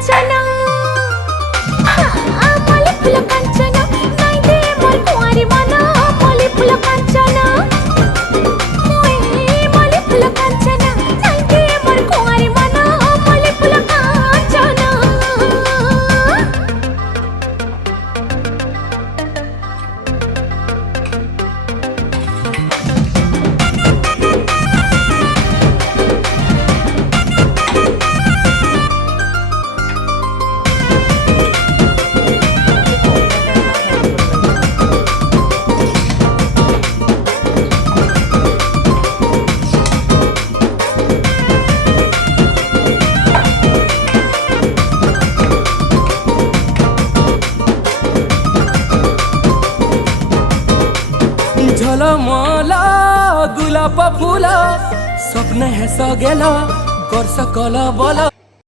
कांचना मल्ली फूल कांचना नाई दे मोर कुंवारी मन मल्ली फूल कांचना मल्ली फूल कांचना नाई दे मोर कुंवारी मन मल्ली फूल कांचना। झलमला गुलाब फूल स्वप्न है सगेला कर सकल बल।